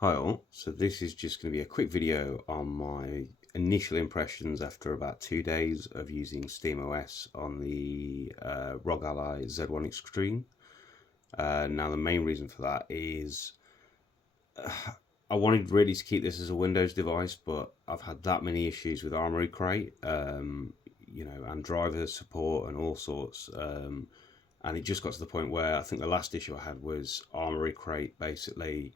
Hi all, so this is just going to be a quick video on my initial impressions after about 2 days of using SteamOS on the ROG Ally Z1 Extreme. Now the main reason for that is I wanted really to keep this as a Windows device, but I've had that many issues with Armoury Crate, and driver support and all sorts, and it just got to the point where I think the last issue I had was Armoury Crate basically.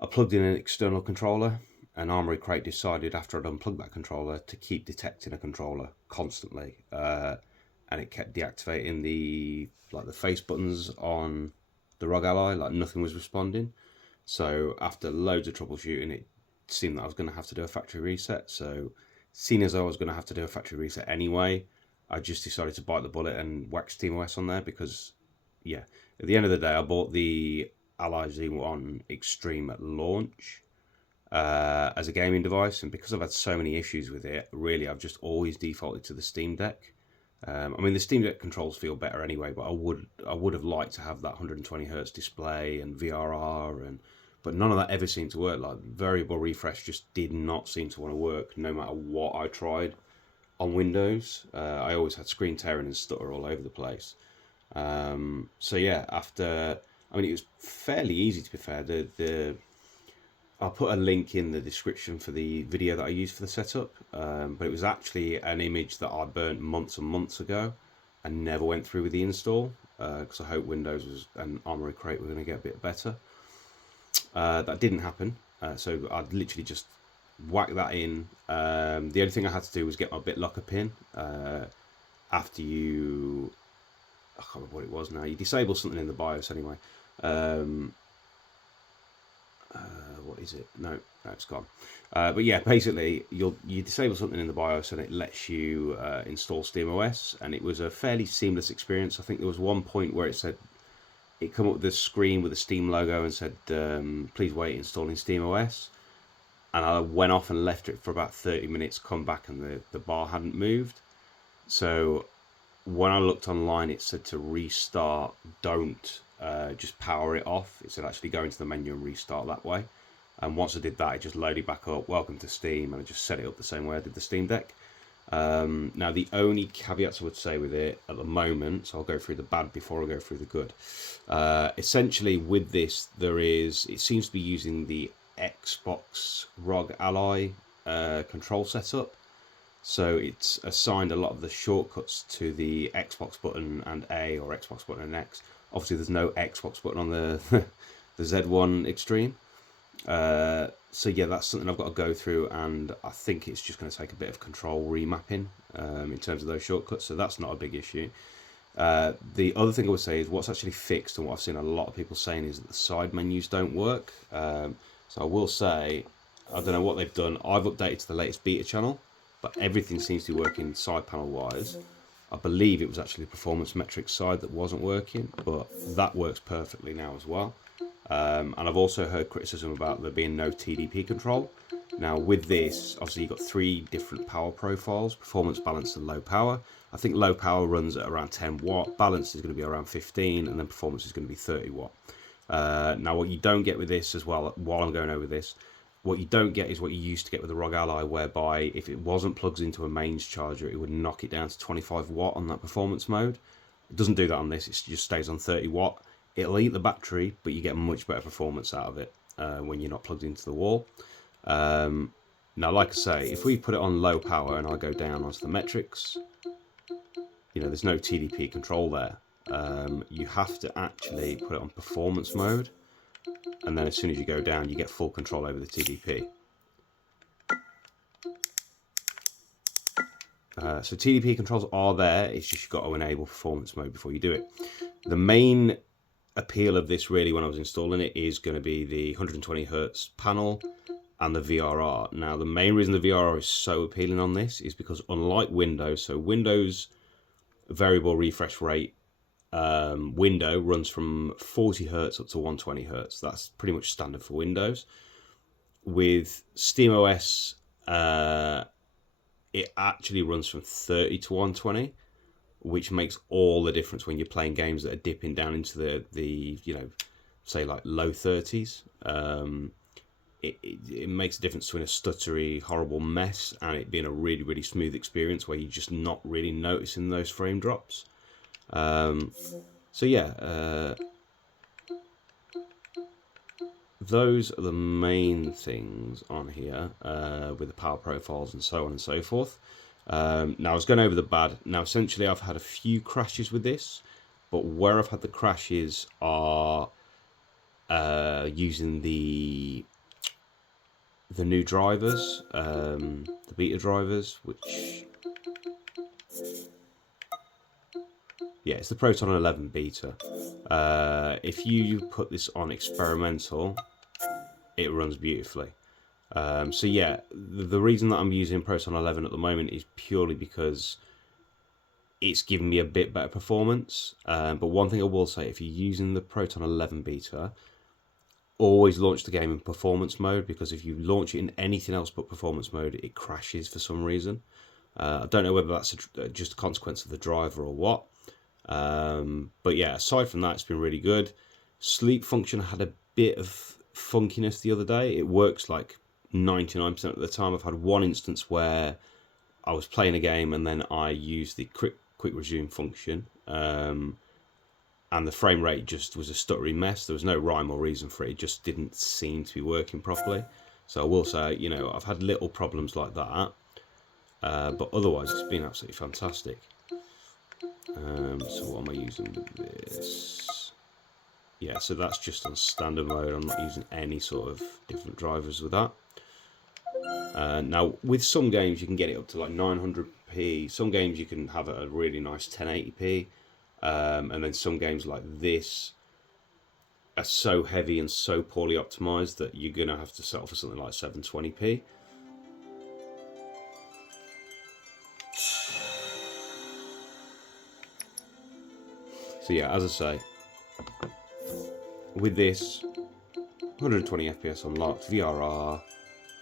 I plugged in an external controller, and Armoury Crate decided after I'd unplugged that controller to keep detecting a controller constantly, and it kept deactivating the face buttons on the ROG Ally, like nothing was responding. So after loads of troubleshooting, it seemed that I was going to have to do a factory reset. So seeing as I was going to have to do a factory reset anyway, I just decided to bite the bullet and whack SteamOS on there because, yeah, at the end of the day, I bought the Ally Z1 Extreme at launch as a gaming device, and because I've had so many issues with it, really I've just always defaulted to the SteamDeck. I mean, the SteamDeck controls feel better anyway, but I would have liked to have that 120 Hz display and VRR, but none of that ever seemed to work. Like variable refresh just did not seem to want to work, no matter what I tried on Windows. I always had screen tearing and stutter all over the place. So yeah, I mean, it was fairly easy to be fair. I'll put a link in the description for the video that I used for the setup, but it was actually an image that I burnt months and months ago and never went through with the install because I hope Windows and Armoury Crate were going to get a bit better. That didn't happen, so I'd literally just whack that in. The only thing I had to do was get my BitLocker pin after you... I can't remember what it was now. You disable something in the BIOS anyway. What is it? No, it's gone. But yeah, basically, you disable something in the BIOS and it lets you install SteamOS, and it was a fairly seamless experience. I think there was one point where it said it come up with the screen with the Steam logo and said, "Please wait, installing SteamOS." And I went off and left it for about 30 minutes. Come back and the bar hadn't moved. So when I looked online, it said to restart, don't just power it off. It said actually go into the menu and restart that way. And once I did that, it just loaded back up, welcome to Steam, and I just set it up the same way I did the SteamDeck. Now, the only caveats I would say with it at the moment, so I'll go through the bad before I go through the good. Essentially, with this, it seems to be using the Xbox ROG Ally control setup. So it's assigned a lot of the shortcuts to the Xbox button and A, or Xbox button and X. Obviously, there's no Xbox button on the the Z1 Extreme. So yeah, that's something I've got to go through, and I think it's just going to take a bit of control remapping in terms of those shortcuts. So that's not a big issue. The other thing I would say is what's actually fixed, and what I've seen a lot of people saying, is that the side menus don't work. So I will say, I don't know what they've done. I've updated to the latest beta channel, but everything seems to be working side panel wise. I believe it was actually the performance metrics side that wasn't working, but that works perfectly now as well. And I've also heard criticism about there being no TDP control. Now with this, obviously you've got 3 different power profiles: performance, balanced and low power. I think low power runs at around 10 watt, balanced is going to be around 15, and then performance is going to be 30 watt. Now what you don't get with this as well, while I'm going over this, what you don't get is what you used to get with the ROG Ally, whereby if it wasn't plugged into a mains charger, it would knock it down to 25 watt on that performance mode. It doesn't do that on this, it just stays on 30 watt. It'll eat the battery, but you get much better performance out of it when you're not plugged into the wall. Now, like I say, if we put it on low power and I go down onto the metrics, there's no TDP control there. You have to actually put it on performance mode, and then as soon as you go down, you get full control over the TDP. So TDP controls are there, it's just you've got to enable performance mode before you do it. The main appeal of this, really, when I was installing it, is going to be the 120 Hz panel and the VRR. Now, the main reason the VRR is so appealing on this is because, unlike Windows, so Windows variable refresh rate window runs from 40 Hz up to 120 Hz. That's pretty much standard for Windows. With SteamOS, it actually runs from 30 to 120, which makes all the difference when you're playing games that are dipping down into the say like low 30s. it makes a difference between a stuttery, horrible mess and it being a really, really smooth experience where you're just not really noticing those frame drops. So yeah, those are the main things on here with the power profiles and so on and so forth. Now I was going over the bad. Now essentially I've had a few crashes with this, but where I've had the crashes are using the new drivers, the beta drivers, which, yeah, it's the Proton 11 beta. If you put this on experimental, it runs beautifully. So yeah, the reason that I'm using Proton 11 at the moment is purely because it's giving me a bit better performance. But one thing I will say, if you're using the Proton 11 beta, always launch the game in performance mode, because if you launch it in anything else but performance mode, it crashes for some reason. I don't know whether that's just a consequence of the driver or what. But yeah, aside from that, it's been really good. Sleep function had a bit of funkiness the other day. It works like 99% of the time. I've had one instance where I was playing a game and then I used the quick resume function, and the frame rate just was a stuttery mess. There was no rhyme or reason for it. It just didn't seem to be working properly. So I will say, you know, I've had little problems like that, but otherwise it's been absolutely fantastic. So what am I using with this? Yeah, so that's just on standard mode. I'm not using any sort of different drivers with that. Now, with some games you can get it up to like 900p. Some games you can have a really nice 1080p. And then some games like this are so heavy and so poorly optimized that you're going to have to settle for something like 720p. So yeah, as I say, with this, 120 FPS unlocked, VRR,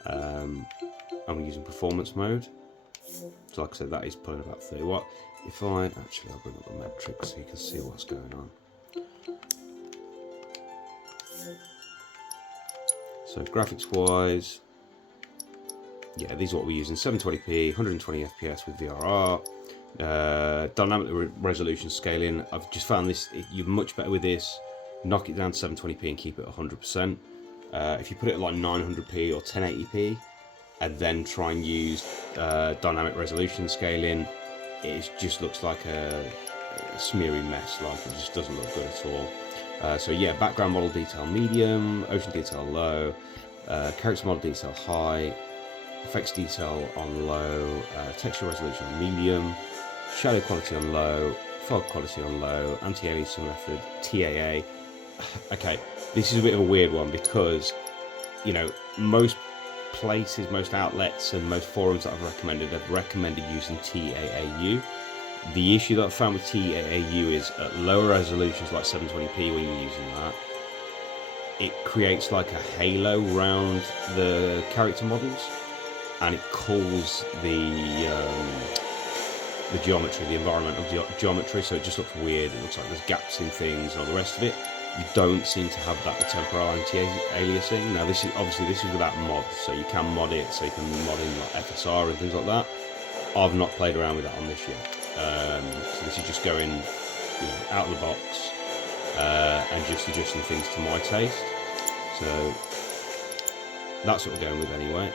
I'm using performance mode. So like I said, that is pulling about 30 watt. If I, actually I'll bring up the metrics so you can see what's going on. So graphics wise, yeah, these are what we're using: 720p, 120 FPS with VRR, dynamic resolution scaling. I've just found this, you're much better with this. Knock it down to 720p and keep it 100%. If you put it at like 900p or 1080p and then try and use dynamic resolution scaling, it just looks like a smeary mess. Like, it just doesn't look good at all. So yeah, background model detail medium, ocean detail low, character model detail high, effects detail on low, texture resolution on medium, shadow quality on low, fog quality on low, anti-aliasing method TAA. Okay, this is a bit of a weird one because, you know, most places, most outlets and most forums that I've recommended have recommended using TAAU. The issue that I found with TAAU is at lower resolutions like 720p when you're using that, it creates like a halo around the character models and it calls the geometry, the environmental geometry, so it just looks weird. It looks like there's gaps in things and all the rest of it. You don't seem to have that with temporal anti-aliasing. Now this is obviously without mods, so you can mod it, so you can mod in like FSR and things like that. I've not played around with that on this yet. So this is just going, you know, out of the box and just adjusting things to my taste. So that's what we're going with anyway.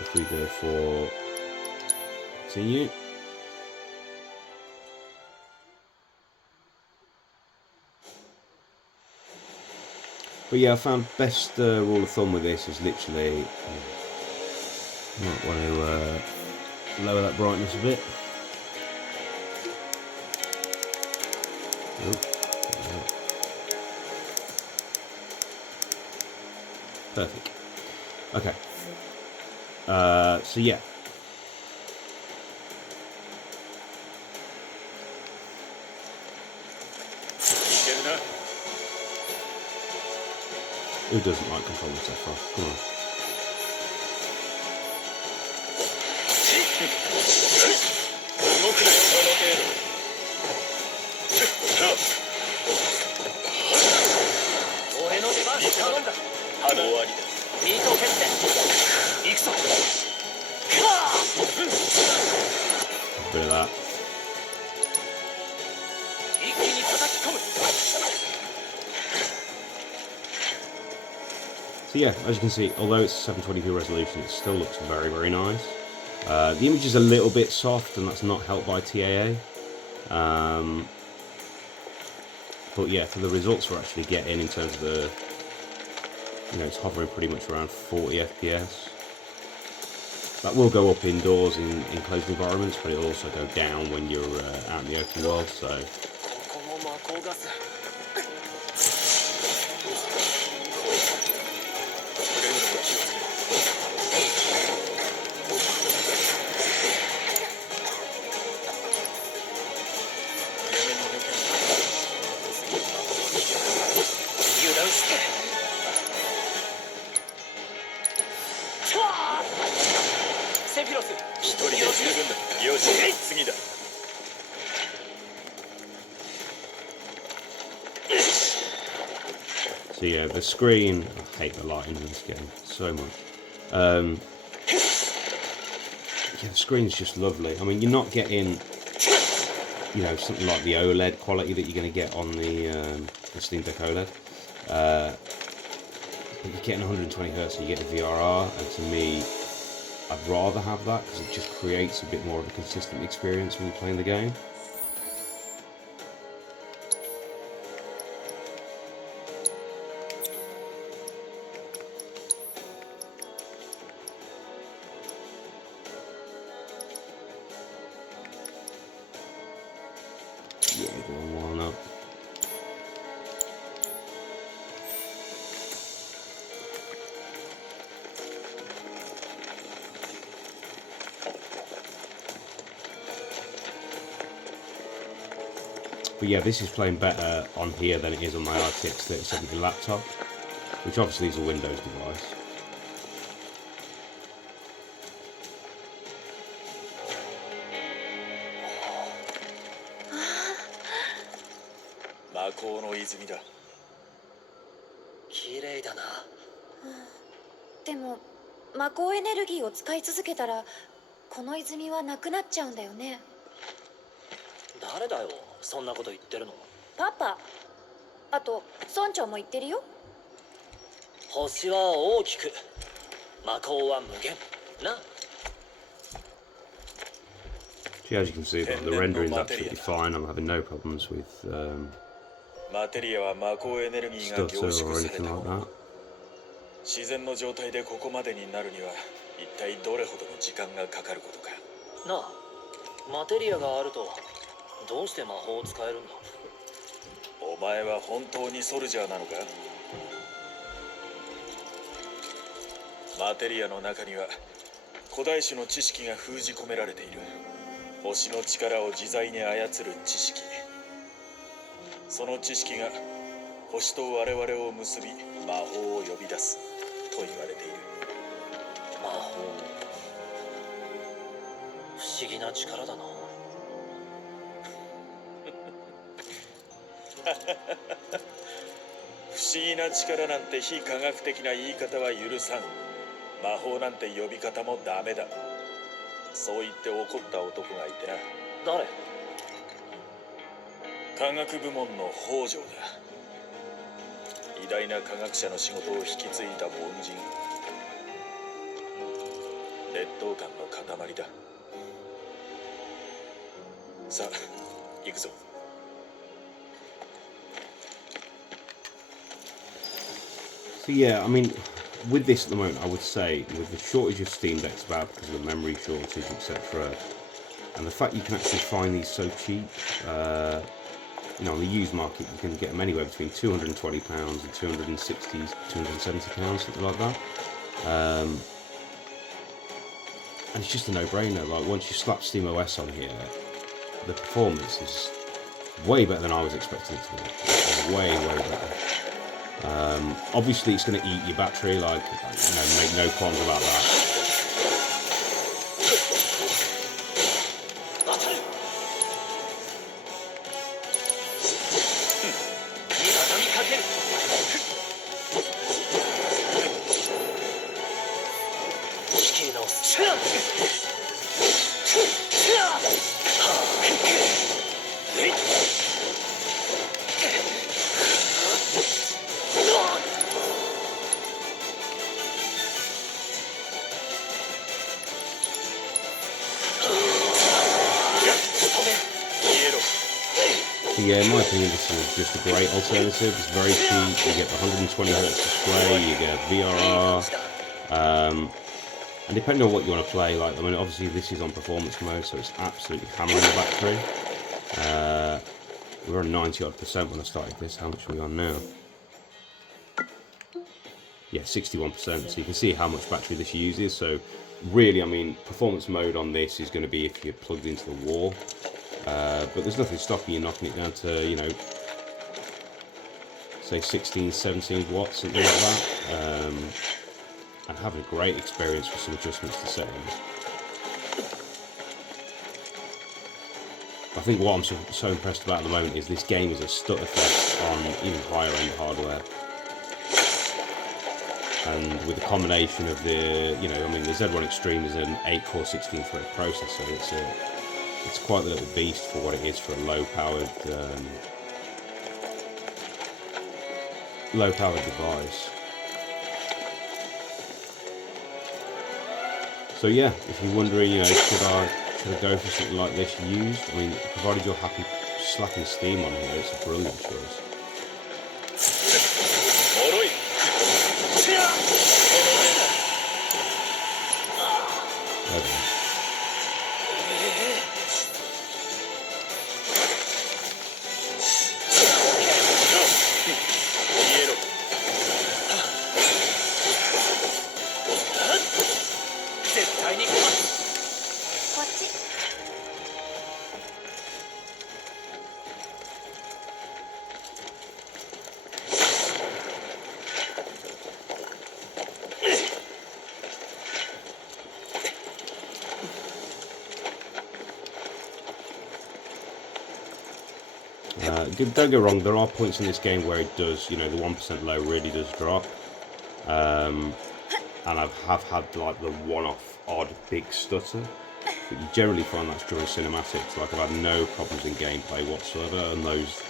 If we go for continue. But yeah, I found best rule of thumb with this is literally, you might want to lower that brightness a bit. Perfect. Okay. So yeah. Who doesn't like controlling stuff off? Come on. Bit of that. So yeah, as you can see, although it's 720p resolution, it still looks very, very nice. The image is a little bit soft, and that's not helped by TAA. But yeah, for the results we're actually getting in terms of the, it's hovering pretty much around 40 FPS. That will go up indoors in closed environments, but it'll also go down when you're out in the open world. So. So yeah, the screen, I hate the lighting in this game so much. Yeah, the screen's just lovely. I mean, you're not getting, something like the OLED quality that you're going to get on the SteamDeck OLED. But you're getting 120 Hz and you get a VRR, and to me, I'd rather have that because it just creates a bit more of a consistent experience when you're playing the game. Yeah, going one up. But yeah, this is playing better on here than it is on my RTX 3070 laptop, which obviously is a Windows device. See, as you can see, the rendering's absolutely fine. I'm having no problems with stutter or anything like that. 自然の状態でここまでになるには一体どれほどの時間がかかることか。なあ、マテリアがあるとどうして魔法を使えるんだ？お前は本当にソルジャーなのか？マテリアの中には古代種の知識が封じ込められている。星の力を自在に操る知識。その知識が星と我々を結び魔法を呼び出すと言われている。魔法、不思議な力だな。不思議な力なんて非科学的な言い方は許さん。魔法なんて呼び方もダメだ。そう言って怒った男がいてな。誰？科学部門の北条だ。偉大な科学者の仕事を引き継いだ凡人。劣等感の塊だ。さあ、行くぞ。So yeah, I mean, with this at the moment, I would say, with the shortage of Steam Decks about because of the memory shortage, etc., and the fact you can actually find these so cheap, on the used market, you can get them anywhere between £220 and £260, £270, something like that. And it's just a no-brainer. Like, once you slap SteamOS on here, the performance is way better than I was expecting it to be. Way, way better. Obviously, it's going to eat your battery, like, make no qualms about that. Yeah, in my opinion, this is just a great alternative. It's very cheap. You get the 120Hz display, you get VRR, and depending on what you want to play, like, I mean, obviously this is on performance mode, so it's absolutely hammering the battery. We were on 90% when I started this. How much are we on now? Yeah, 61%. So you can see how much battery this uses. So really, I mean, performance mode on this is going to be if you're plugged into the wall. But there's nothing stopping you knocking it down to, you know, say 16, 17 watts, something like that. And have a great experience with some adjustments to settings. I think what I'm so impressed about at the moment is this game is a stutter fest on even higher end hardware. And with the combination of the, you know, I mean, the Z1 Extreme is an 8-core 16-thread processor. It's quite a little beast for what it is for a low-powered device. So yeah, if you're wondering, you know, should I go for something like this used? I mean, provided you're happy slapping Steam on here, it's a brilliant choice. Okay. Don't get wrong, there are points in this game where it does, you know, the 1% low really does drop. And I have had like the one-off odd big stutter, but you generally find that's during cinematics. Like, I've had no problems in gameplay whatsoever, and those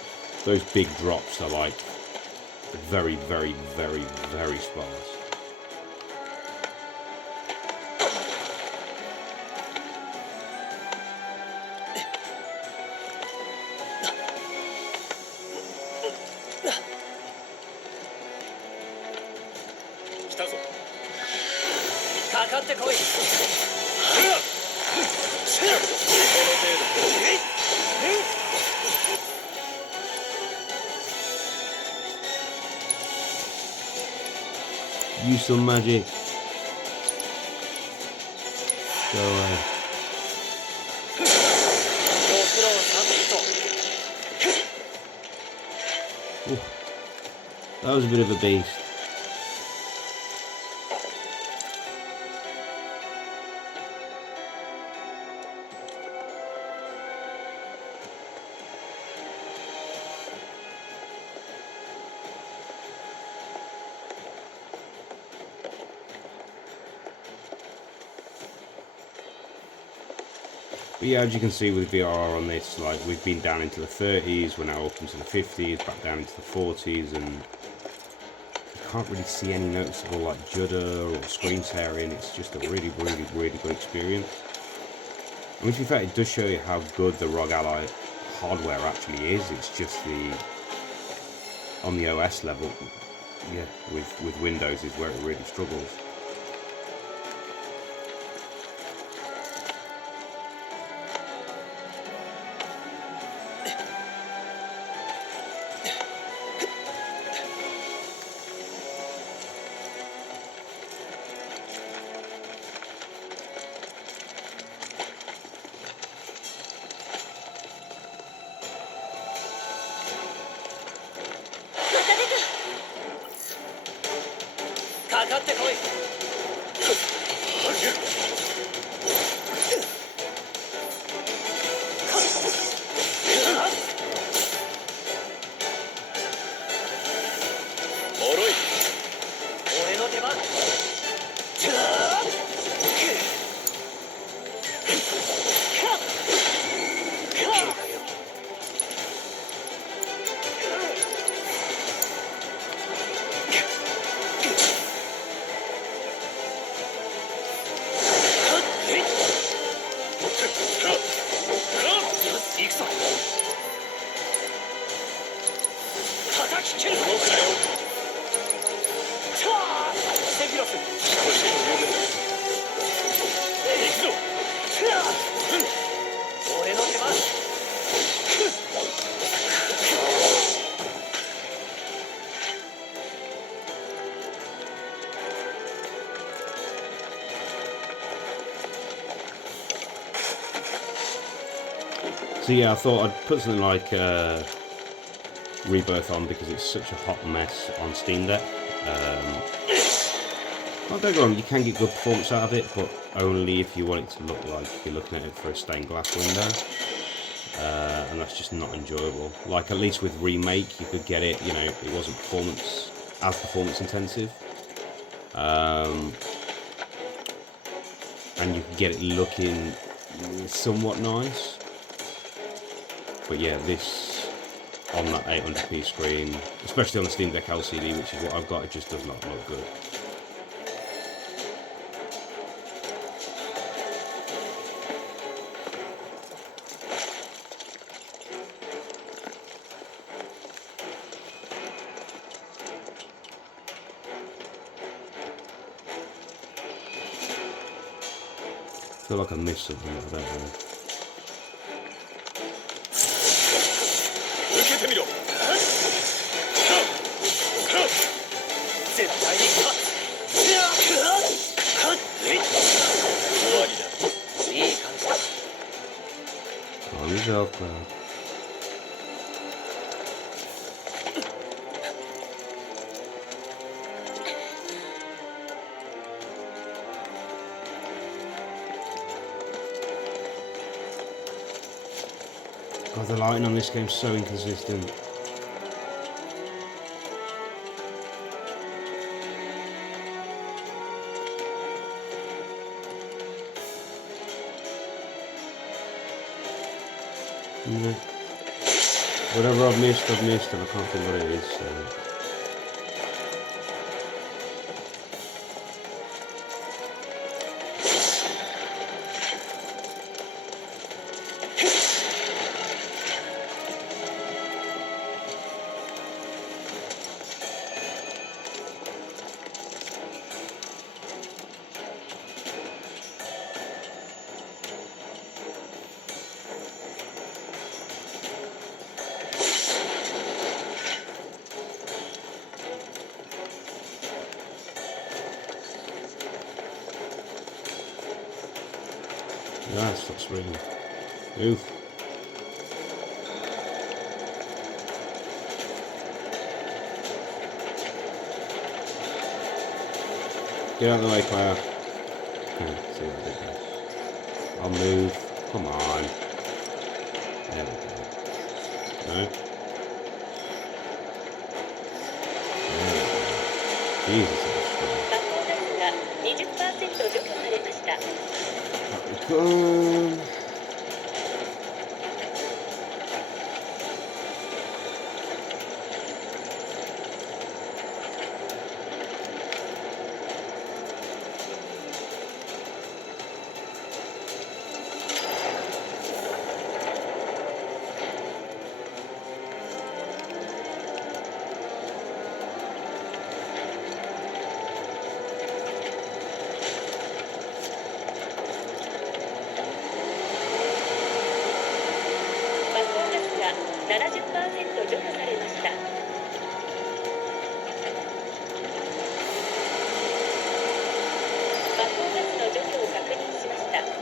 big drops are like very, very, very, very sparse. Use some magic. Go away. Ooh, that was a bit of a beast. But yeah, as you can see with VRR on this, like, we've been down into the 30s, we're now up into the 50s, back down into the 40s, and you can't really see any noticeable like judder or screen tearing. It's just a really, really, really good experience. I mean, to be fair, it does show you how good the ROG Ally hardware actually is. It's just on the OS level, yeah, with Windows is where it really struggles. セフィロスこれで十分だ行くぞ俺の手間So yeah, I thought I'd put something like Rebirth on because it's such a hot mess on SteamDeck. Don't get me wrong, you can get good performance out of it, but only if you want it to look like you're looking at it through a stained glass window. And that's just not enjoyable. Like, at least with Remake, you could get it, you know, it wasn't as performance intensive. And you could get it looking somewhat nice. But yeah, this on that 800p screen, especially on the SteamDeck LCD, which is what I've got, it just does not look good. I feel like I missed something, I don't know. 受けてみろ絶対に勝つ終わりだいい感じだ Calm yourself, man. God, the lighting on this game's so inconsistent. Yeah. Whatever I've missed, and I can't think what it is. So. Ah, stop spraying. Move. Get out of the way, Cloud. See what I did there. I'll move. Come on. There we go. No. There we go. Jesus, that's strong. Come.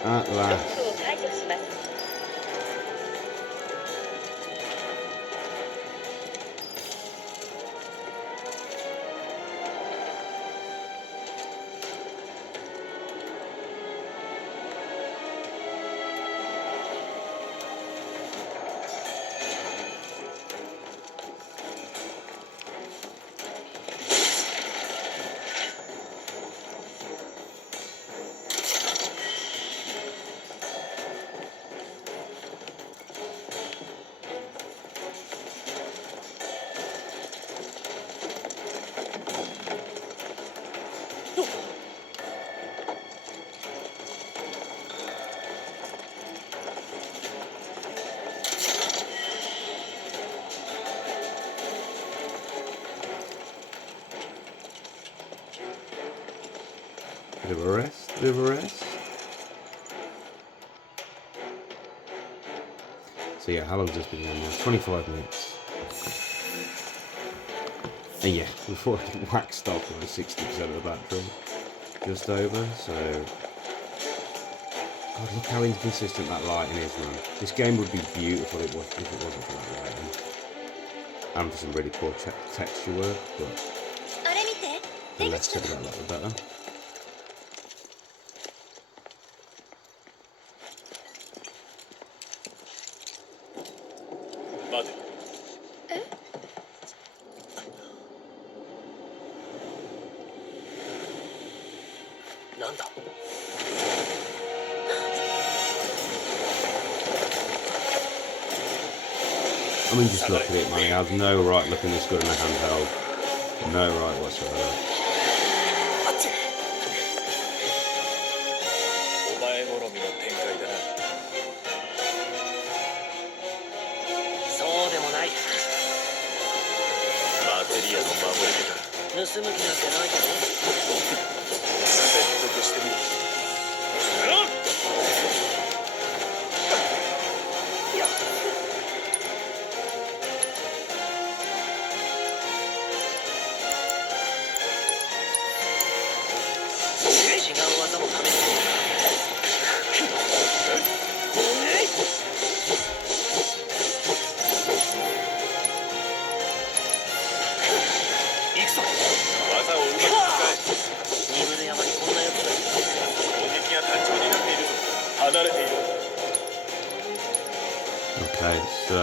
At last. Bit of a rest, bit of a rest. So yeah, how long has this been on now? 25 minutes. And yeah, we've already waxed off like 60% of the battery. Just over, so... God, look how inconsistent that lighting is, man. This game would be beautiful if it wasn't for that lighting. And for some really poor texture work, but... the less said about that, the better. I mean, just look at it, man. It has no right looking this good in a handheld. No right whatsoever. お前好みの展開だな。そうでもない。マテリアの守り方。盗む気なんてないけど。説得してみる。Okay, so...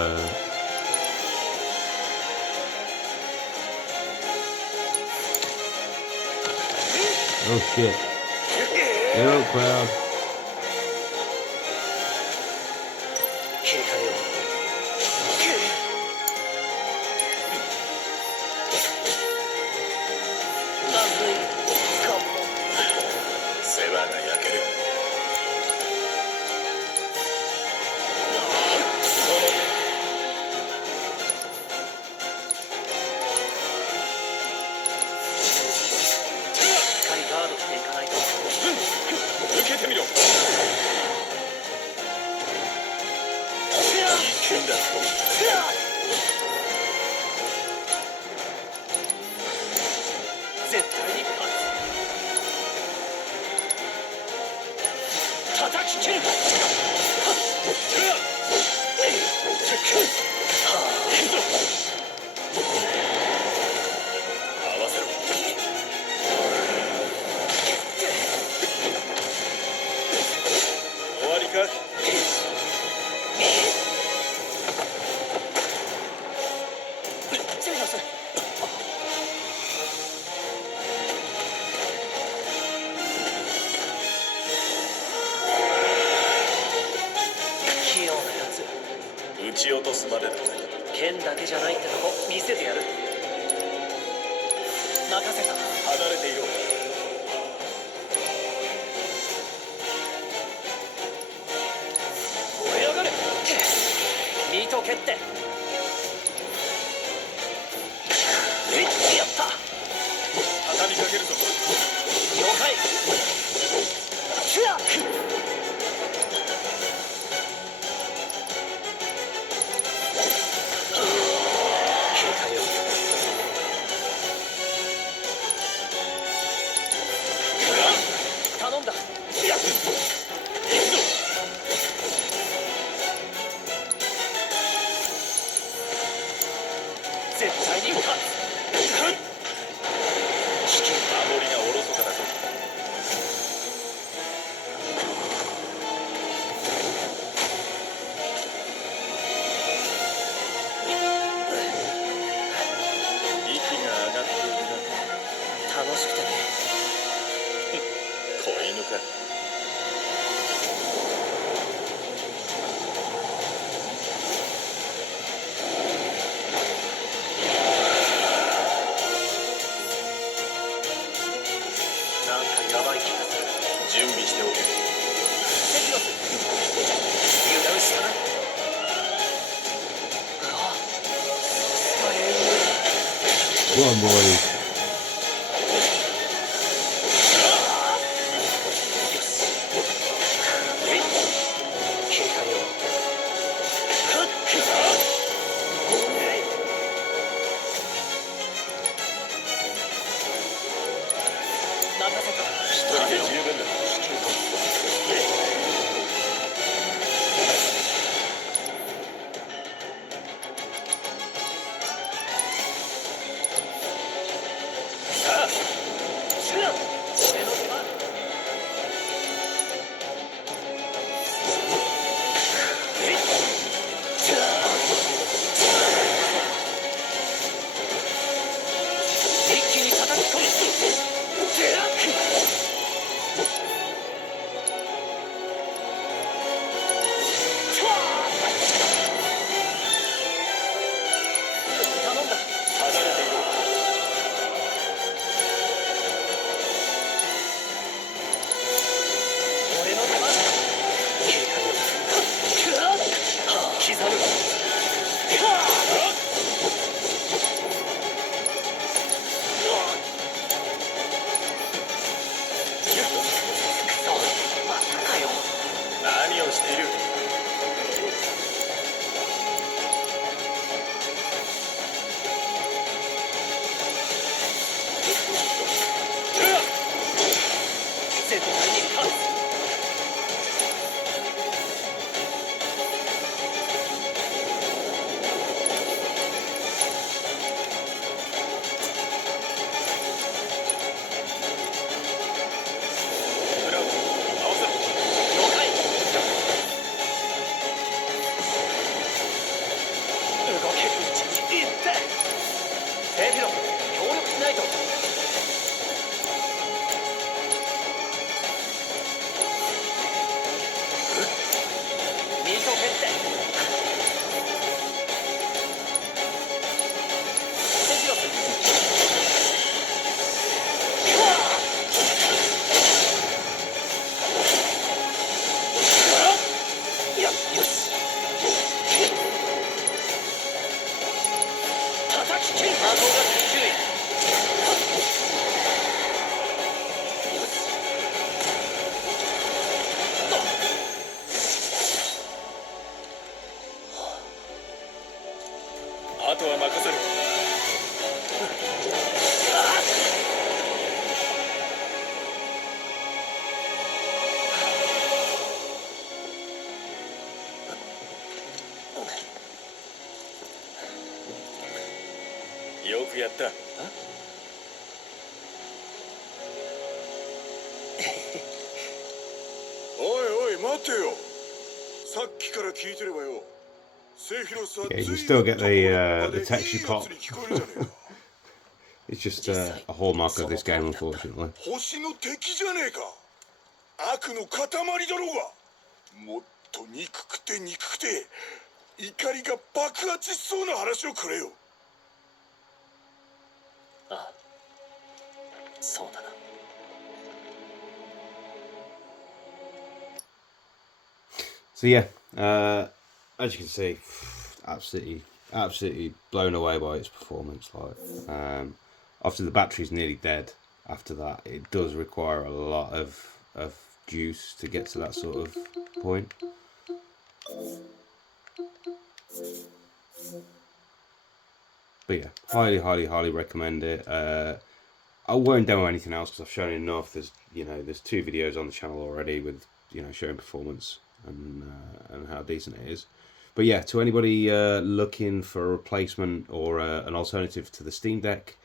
oh shit. Hello, crowd. Come on, boys. 人で十分だ。さあ、俺の出番。一気に叩き込む。頼んだ。離れていろ。俺の出番。警戒を刻む。またかよ。何をしている。絶対に勝つ。裏を合わせろ。了解。動けるうちに行って。セフィロ、協力しないと。ミート決定。セフィロス。よし。叩き切る。波動が注意。よし。あとは任せる。よくやった。おいおい待てよ。さっきから聞いてればよ。セフィロスは Yeah, you 随 can still 分 get と the いい texture や pop. つに聞こえるじゃねえか。It's just a hallmark of this game, unfortunately. 星の敵じゃねえか。悪の塊だろうが。もっと憎くて憎くて怒りが爆発しそうな話をくれよ。ああ、そうだな。So yeah, as you can see, absolutely blown away by its performance. Like, after the battery's nearly dead, after that, it does require a lot of juice to get to that sort of point. But yeah, highly recommend it. I won't demo anything else because I've shown enough. There's 2 videos on the channel already with showing performance and how decent it is. But yeah, to anybody looking for a replacement or an alternative to the SteamDeck,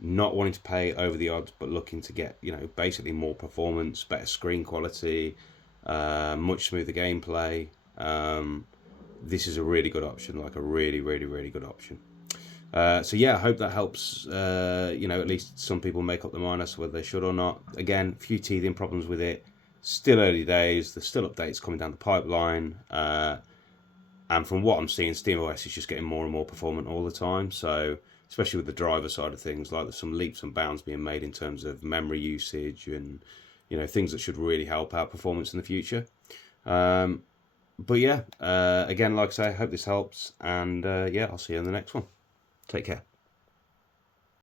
not wanting to pay over the odds but looking to get basically more performance, better screen quality, much smoother gameplay, this is a really good option, like a really good option. So yeah, I hope that helps at least some people make up their mind as to whether they should or not. Again, a few teething problems with it, still early days, there's still updates coming down the pipeline, and from what I'm seeing, SteamOS is just getting more and more performant all the time. So especially with the driver side of things, like there's some leaps and bounds being made in terms of memory usage and things that should really help out performance in the future. But yeah, again, like I say, I hope this helps, and yeah, I'll see you in the next one. Take care.